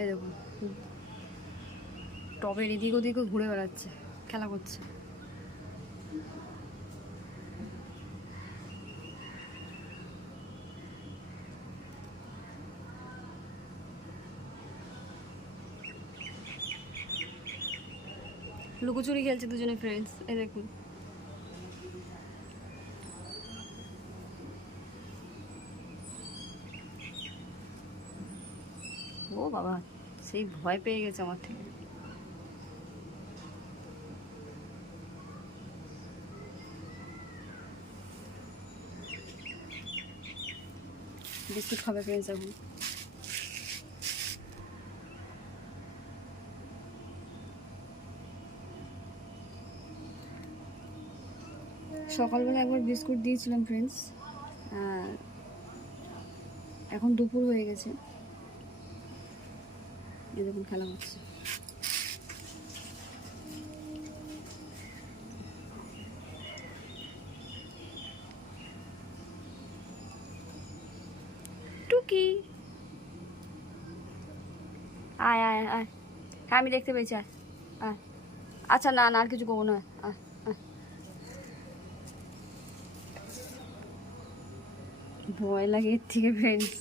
এই দেখুন টবের এদিক ওদিকে ঘুরে বেড়াচ্ছে, খেলা করছে। লুকোচুরি খেলছে দুজনে ফ্রেন্ডস, এই দেখুন। ও বাবা, সেই ভয় পেয়ে গেছে আমার থেকে। বিস্কুট খাবে ফ্রেন্ডস এখন। সকালবেলা একবার বিস্কুট দিয়েছিলাম ফ্রেন্ডস, এখন দুপুর হয়ে গেছে। এই দেখুন খেলা হচ্ছে। টুকি আয় আয় আয়, হ্যাঁ আমি দেখতে পেয়েছি, আয় আয়। আচ্ছা না না, আর কিছু করবো না, আয় আয়। ভয় লাগে এর থেকে ফ্রেন্ডস।